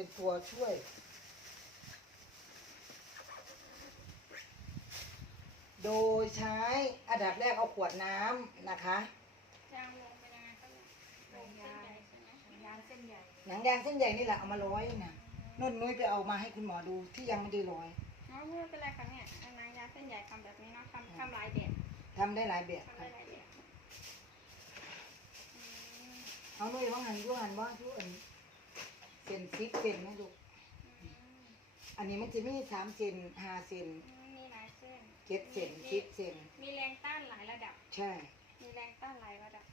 เป็นตัวช่วยโดยใช้อันดับแรกเอาขวดน้ำนะคะยางลงเป็นยังไงก็เลยลงเส้นใหญ่ใช่ไหมยางเส้นใหญ่หนังยางเส้นใหญ่นี่แหละเอามาร้อยนะนุ่นนุ้ยไปเอามาให้คุณหมอดูที่ยังไม่ได้ร้อยอ๋อไม่เป็นไรค่ะเนี่ยอันนั้นยางเส้นใหญ่ทำแบบนี้เนาะทำทำลายเด็ดทำได้หลายแบบทำค่ะได้หลายเด็ดอืมเอานุ้ยว่าหันอยุหันว่าทุกอันเซนซิกเซนนะลูกอืมอันนี้มันจะมีสามเซนห้าเซนมีหลายเส้นเจ็ดเซนสิบเซนมีแรงต้านหลายระดับ ใช่ มีแรงต้านหลายระดับ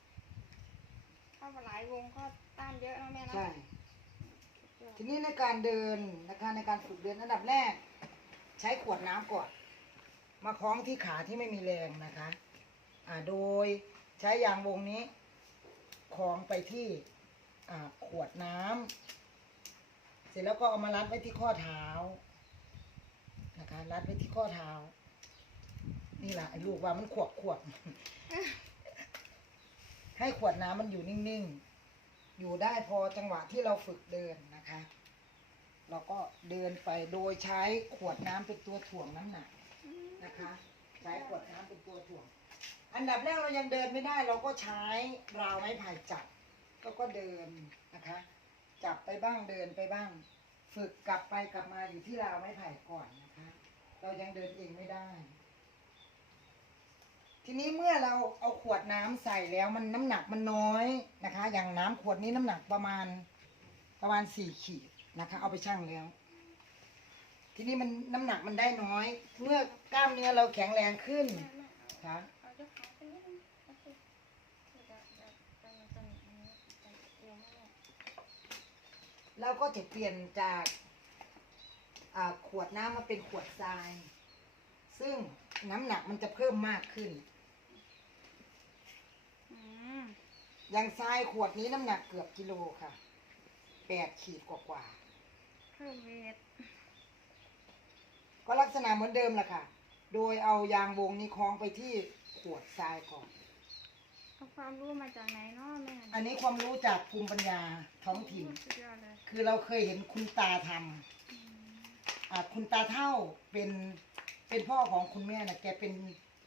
ถ้าหลายวงก็ต้านเยอะนะแม่เนาะใช่ ทีนี้ในการเดินนะคะในการฝึกเดินอันดับแรก ใช้ขวดน้ำก่อน มาคล้องที่ขาที่ไม่มีแรงนะคะ อ่าโดยใช้ยางวงนี้คล้องไปที่อ่าขวดน้ำเส ร็จแล้วก็เอามารัดไว้ที่ข้อเท้านะคะรัดไว้ที่ข้อเท้า นี่แหละไอ้ลูกว่ามันขวบขวบให้ขวดน้ำมันอยู่นิ่งๆ อยู่ได้พอจังหวะที่เราฝึกเดินนะคะ เราก็เดินไปโดยใช้ขวดน้ำเป็นตัวถ่วงน้ำหนักนะคะ ใช้ขวดน้ำเป็นตัวถ่วง อันดับแรกเรายังเดินไม่ได้ เราก็ใช้ราวไม้ไผ่จับก็ก็เดินนะคะ จับไปบ้างเดินไปบ้าง ฝึกกลับไปกลับมาอยู่ที่ราวไม้ไผ่ก่อนนะคะ เรายังเดินเองไม่ได้ ทีนี้เมื่อเราเอาขวดน้ำใส่แล้วมันน้ำหนักมันน้อยนะคะ อย่างน้ำขวดนี้น้ำหนักประมาณประมาณสี่ขีดนะคะ เอาไปชั่งแล้ว ทีนี้มันน้ำหนักมันได้น้อย เมื่อกล้ามเนื้อเราแข็งแรงขึ้นค่ะ เอายกขาขึ้นนิดนึงโอเคเดี๋ยวเดี๋ยวเดี๋ยวจะจะจะนี้จะเอียงให้แม่ เราก็จะเปลี่ยนจากอ่าขวดน้ำมาเป็นขวดทราย ซึ่งน้ำหนักมันจะเพิ่มมากขึ้นอืมอย่างทรายขวดนี้น้ำหนักเกือบกิโลค่ะแปดขีดกว่าเพิ่มเวทๆก็ลักษณะเหมือนเดิมแหละค่ะ โดยเอายางวงนี้คล้องไปที่ขวดทรายก่อน เอาความรู้มาจากไหนเนาะแม่อันนี้ความรู้จากภูมิปัญญาท้องถิ่น สุดยอดเลยคือเราเคยเห็นคุณตาทำอืมอ่าคุณตาเท่าเป็นเป็นพ่อของคุณแม่นะแกเป็น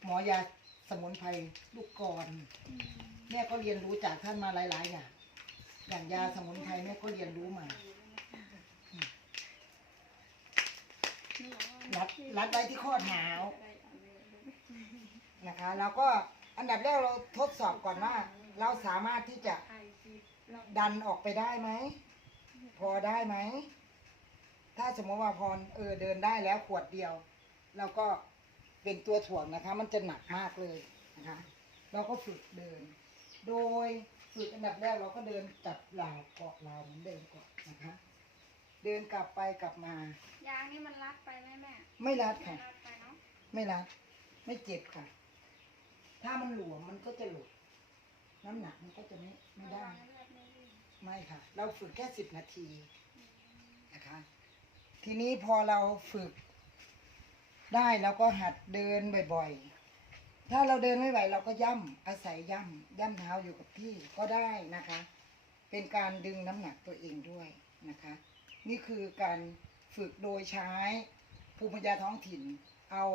หมอยาสมุนไพรลูกกรอืมแม่ก็เรียนรู้จากท่านมาหลายๆอย่างอย่างยาสมุนไพรแม่ก็เรียนรู้มานี่เหรอรัดรัดไว้ที่ข้อเท้าได้เอาเลยเลยนะคะ แล้วก็ อันดับแรกเราทดสอบก่อนว่า เราสามารถที่จะไอซีเราดันออกไปได้ไหม พอได้ไหม ถ้าสมมติว่าพรเออเดินได้แล้วขวดเดียวเราก็เป็นตัวถ่วงนะคะ มันจะหนักมากเลยนะคะ เราก็ฝึกเดิน โดยฝึกอันดับแรกเราก็เดินจับราวเกาะราวเหมือนเดิมก่อนนะคะ เดินกลับไปกลับมา ยางนี่มันรัดไปไหมแม่ ไม่รัดไม่ค่ะรัดไปเนาะไม่รัด ไม่เจ็บค่ะ ถ้ามันหลวมมันก็จะหลุด น้ำหนักมันก็จะไม่ไม่ได้ ไม่ค่ะ เราฝึกแค่สิบนาทีนะคะ ทีนี้พอเราฝึกได้เราก็หัดเดินบ่อยๆ ถ้าเราเดินไม่ไหวเราก็ย่ำอาศัยย่ำย่ำเท้าอยู่กับที่ก็ได้นะคะ เป็นการดึงน้ำหนักตัวเองด้วยนะคะ นี่คือการฝึกโดยใช้ภูมิปัญญาท้องถิ่น เอา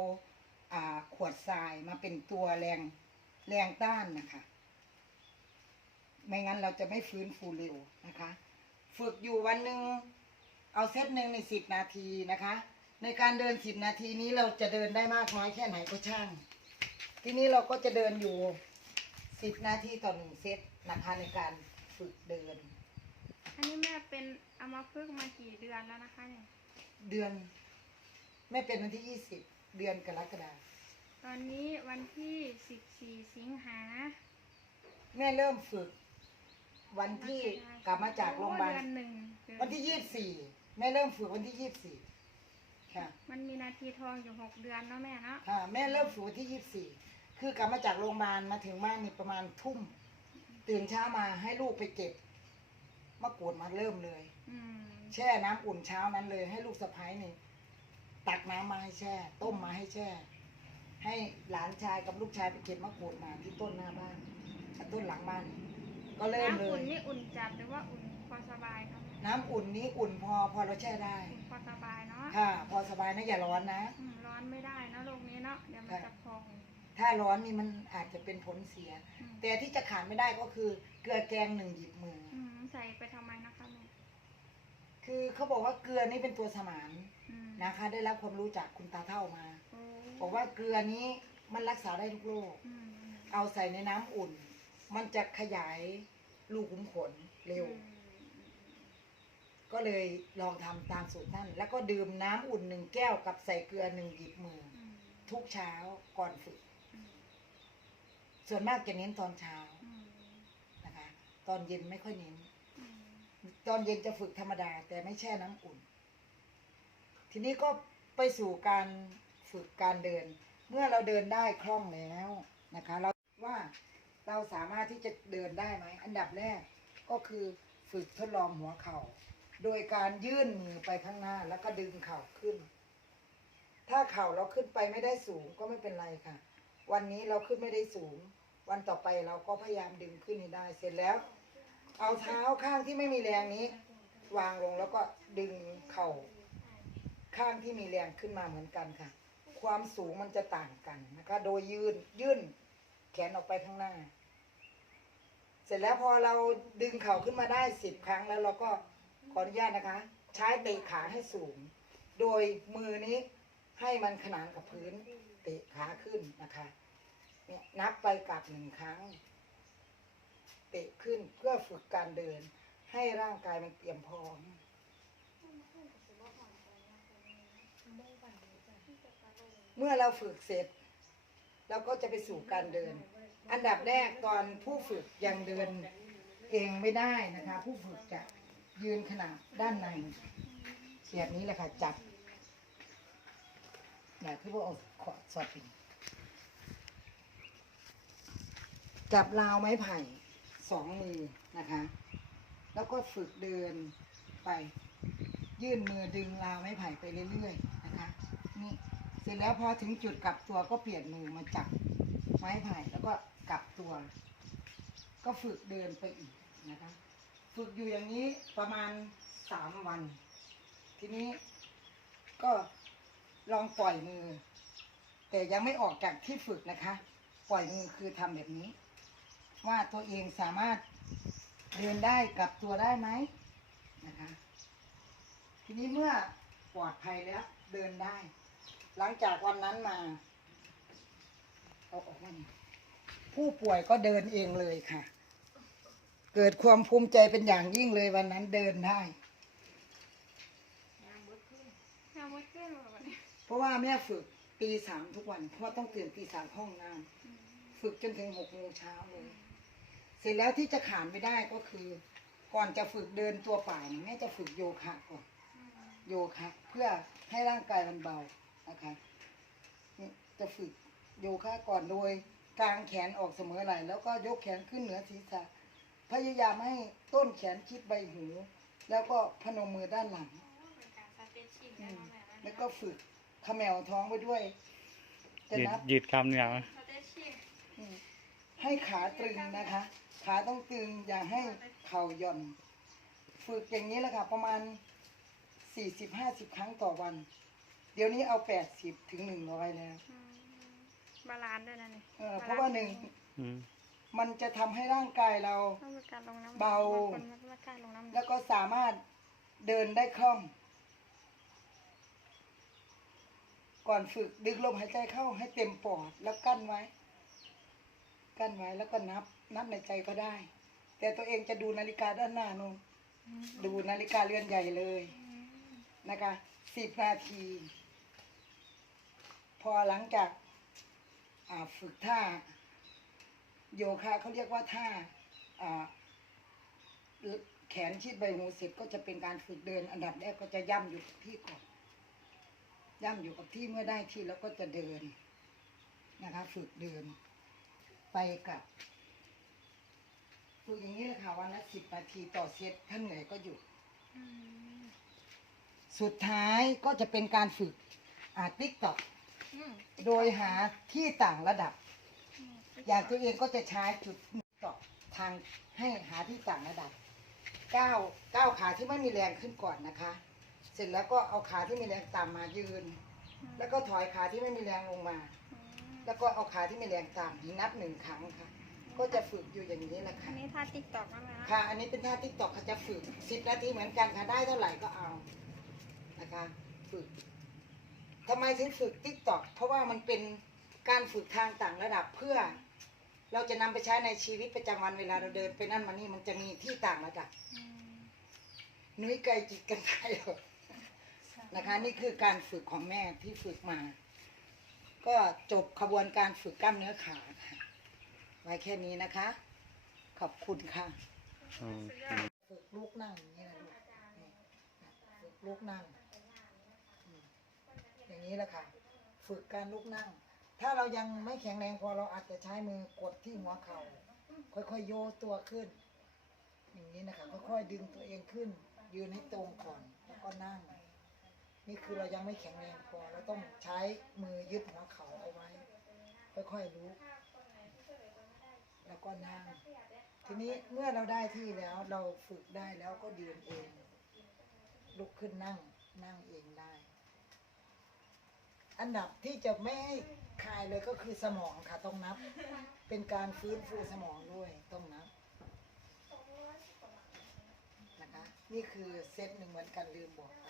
ขวดทรายมาเป็นตัวแรงแรงต้านนะคะ ไม่งั้นเราจะไม่ฟื้นฟูเร็วนะคะ ฝึกอยู่วันหนึ่งเอาเซตหนึ่งในสิบนาทีนะคะ ในการเดินสิบนาทีนี้เราจะเดินได้มากน้อยแค่ไหนก็ช่าง ทีนี้เราก็จะเดินอยู่สิบนาทีต่อหนึ่งเซตนะคะในการฝึกเดิน อันนี้แม่เป็นเอามาฝึกมากี่เดือนแล้วนะคะเนี่ยเดือนไม่เป็นวันที่ยี่สิบ เดือนกรกฎาคมตอนนี้วันที่สิบสี่สิงหาแม่เริ่มฝึก วันที่กลับมาจากโรงพยาบาลเดือนหนึ่งเดือวันที่ยี่สิบสี่แม่เริ่มฝึกวันที่ยี่สิบสี่ค่ะมันมีนาทีทองอยู่หกเดือนเนาะแม่เนาะค่ะ แม่เริ่มฝึกวันที่ยี่สิบสี่คือกลับมาจากโรงพยาบาลมาถึงบ้านนี่ประมาณทุ่ม ตื่นเช้ามาให้ลูกไปเก็บมะกรูดมาเริ่มเลย อืม แช่น้ำอุ่นเช้านั้นเลยให้ลูกสะพ้ายนี่ ตักน้ำมาให้แช่ ต้มมาให้แช่ ให้หลานชายกับลูกชายไปเก็บมะกรูดมาที่ต้นหน้าบ้านอะต้นหลังบ้าน ก็เริ่มเลน้ำอุ่นย นี่อุ่นจัดหรือว่าอุ่นพอสบายครับน้ำอุ่นนี้อุ่นพอพอเราแช่ได้พอสบายเนาะค่ะ พอสบายนะอย่าร้อนนะ อืมร้อนไม่ได้นะโรคนี้เนาะเดี๋ยวมันจะพองถ้าร้อนนี่มันอาจจะเป็นผลเสีย อืมแต่ที่จะขาดไม่ได้ก็คือเกลือแกงหนึ่งหยิบมือออืมใส่ไปทำไมนะคะแม่ คือเขาบอกว่าเกลือนี่เป็นตัวสมานอืมนะคะ ได้รับความรู้จากคุณตาเท่ามา โอ้บอกว่าเกลือนี้มันรักษาได้ทุกโรค อืมเอาใส่ในน้ำอุ่น มันจะขยายรูขุมขนเร็ว อืมก็เลยลองทำตามสูตรนั่นแล้วก็ดื่มน้ำอุ่นหนึ่งแก้วกับใส่เกลือหนึ่งหยิบมือ อืมทุกเช้าก่อนฝึก อืมส่วนมากจะเน้นตอนเช้าอืมนะคะ ตอนเย็นไม่ค่อยเน้นอืม ตอนเย็นจะฝึกธรรมดา แต่ไม่แช่น้ำอุ่น ทีนี้ก็ไปสู่การฝึกการเดิน เมื่อเราเดินได้คล่องแล้วนะคะ เราว่าเราสามารถที่จะเดินได้ไหม อันดับแรกก็คือฝึกทดลองหัวเข่า โดยการยื่นมือไปข้างหน้าแล้วก็ดึงเข่าขึ้น ถ้าเข่าเราขึ้นไปไม่ได้สูงก็ไม่เป็นไรค่ะ วันนี้เราขึ้นไม่ได้สูง วันต่อไปเราก็พยายามดึงขึ้นให้ได้ เสร็จแล้ว เอาเท้าข้างที่ไม่มีแรงนี้ วางลงแล้วก็ดึงเข่า ข้างที่มีแรงขึ้นมาเหมือนกันค่ะ ความสูงมันจะต่างกันนะคะ โดยยืนยื่นแขนออกไปข้างหน้า เสร็จแล้วพอเราดึงเข่าขึ้นมาได้สิบครั้งแล้วเราก็ขออนุญาตนะคะ ใช้เตะขาให้สูง โดยมือนี้ให้มันขนานกับพื้นเตะขาขึ้นนะคะ เนี่ยนับไปกลับหนึ่งครั้ง ตะขึ้นเพื่อฝึกการเดิน ให้ร่างกายมันเตรียมพร้อมเมื่อเราฝึกเสร็จเราก็จะไปสู่การเดิน อันดับแรกตอนผู้ฝึกยังเดินเองไม่ได้นะคะ ผู้ฝึกจะยืนขนาดด้านในแบบนี้แหละค่ะจับเนี่ยคือว่าเอาขอสอดปินจับราวไม้ไผ่ สองมือนะคะ แล้วก็ฝึกเดินไป ยื่นมือดึงราวไม้ไผ่ไปเรื่อยๆนะคะนี่เสร็จแล้วพอถึงจุดกลับตัวก็เปลี่ยนมือมาจับไม้ไผ่แล้วก็กลับตัว ก็ฝึกเดินไปอีกนะคะ ฝึกอยู่อย่างนี้ประมาณสามวัน ทีนี้ก็ลองปล่อยมือ แต่ยังไม่ออกจากที่ฝึกนะคะ ปล่อยมือคือทำแบบนี้ ว่าตัวเองสามารถเดินได้กลับตัวได้ไหมนะคะ ทีนี้เมื่อปลอดภัยแล้วเดินได้ หลังจากวันนั้นมาเอาออกมานี่ผู้ป่วยก็เดินเองเลยค่ะ เกิดความภูมิใจเป็นอย่างยิ่งเลยวันนั้นเดินได้ยามมดขึ้นยามมดขึ้นแบบนี้เพราะว่าแม่ฝึกตีสามทุกวัน เพราะว่าต้องตื่นตีสามห้องน้ำฝึกจนถึงหกโมงเช้าเลยเส ร็จแล้วที่จะขาดไม่ได้ก็คือ ก่อนจะฝึกเดินตัวเปล่าเนี่ยแม่จะฝึกโยคะก่อนโยคะเพื่อให้ร่างกายมันเบานะคะนี่จะฝึกโยคะก่อนโดยกางแขนออกเสมอไหล่แล้วก็ยกแขนขึ้นเหนือศีรษะ พยายามให้ต้นแขนชิดใบหู แล้วก็พนมมือด้านหลังเป็นการสเตชชิ่งอืนะมแม่นะแล้วก็ฝึกเขมวท้องไปด้วยจะยืดนับยืดกล้ามเนื้อสเตชชิ่งอืม ให้ขาตรึงนะคะ ขาต้องตึงอย่าให้เข่าหย่อน ฝึกอย่างนี้แหละค่ะ ประมาณสี่สิบห้าสิบครั้งต่อวัน เดี๋ยวนี้เอาแปดสิบถึงหนึ่งร้อยแล้ว อืมบาลานซ์ด้วยนะนี่เออเพราะว่าหนึ่งอืมมันจะทำให้ร่างกายเรา ต้องมีการลงน้ำเบางคนไม่ต้องการลงน้ำหนัแล้วก็สามารถเดินได้คล่อง ก่อนฝึกดึงลมหายใจเข้าให้เต็มปอดแล้วกั้นไว้ กั้นไว้แล้วก็นับนับในใจก็ได้ แต่ตัวเองจะดูนาฬิกาด้านหน้านู่นอืมดูนาฬิกาเรือนใหญ่เลยอืมนะคะสิบนาที พอหลังจากอ่าฝึกท่า โยคะเขาเรียกว่าท่าอ่าแขนชิดใบหูเสร็จก็จะเป็นการฝึกเดิน อันดับแรกก็จะย่ำอยู่กับที่ก่อน ย่ำอยู่กับที่เมื่อได้ที่แล้วก็จะเดินนะคะ ฝึกเดิน ไปกลับฝึกอย่างนี้เลยค่ะวันละสิบนาทีต่อเซตถ้าเหนื่อยก็หยุดอืมสุดท้ายก็จะเป็นการฝึกอ่าติ๊กต็อกอืมโดยหาที่ต่างระดับอืมอย่างตัวเองก็จะใช้จุดติ๊กต็อกทางให้หาที่ต่างระดับก้าวก้าวขาที่ไม่มีแรงขึ้นก่อนนะคะ เสร็จแล้วก็เอาขาที่มีแรงต่ำมายืน แล้วก็ถอยขาที่ไม่มีแรงลงมาอืม แล้วก็เอาขาที่มีแรงต่ำอีกนับหนึ่งครั้งค่ะ ก็จะฝึกอยู่อย่างนี้แหละอัค่ะ นนี้ท่าติ๊กตอกนะแม่นะค่ะ อันนี้เป็นท่าติ๊กตอกเขาจะฝึกสิบนาทีเหมือนกันค่ะ ได้เท่าไหร่ก็เอานะคะฝึกทำไมถึงฝึกติ๊กตอกเพราะว่ามันเป็นการฝึกทางต่างระดับเพื่อ เราจะนำไปใช้ในชีวิตประจำวันเวลาเราเดินไปนั่นมานี่มันจะมีที่ต่างระดับอืมนุ้ยไกลจิตกันไปหรอกนะคะ นี่คือการฝึกของแม่ที่ฝึกมา ก็จบขบวนการฝึกกล้ามเนื้อขาค่ะ ไว้แค่นี้นะคะ ขอบคุณค่ะฝึกลูกนั่งอย่างนี้นะลูกฝึกลูกนั่ง อย่างนี้แหละค่ะ ฝึกการลูกนั่ง ถ้าเรายังไม่แข็งแรงพอเราอาจจะใช้มือกดที่หัวเขา่า ค่อยๆโยตัวขึ้น อย่างนี้นะคะ ค่อยๆดึงตัวเองขึ้น ยืนให้ตรงก่อน แล้วก็นั่ง นี่คือเรายังไม่แข็งแรงพอเราต้องใช้มือยึดหัวเข่าเอาไว้ ค่อยๆลุกแล้วก็นั่งทีนี้เมื่อเราได้ที่แล้วเราฝึกได้แล้วก็ยืนเอง ลุกขึ้นนั่งนั่งเองได้ อันดับที่จะไม่ให้คลายเลยก็คือสมองค่ะต้องนับ เป็นการฟื้นฟูสมองด้วยต้องนับนะคะ นี่คือเซตหนึ่งเหมือนกันลืมบอกไป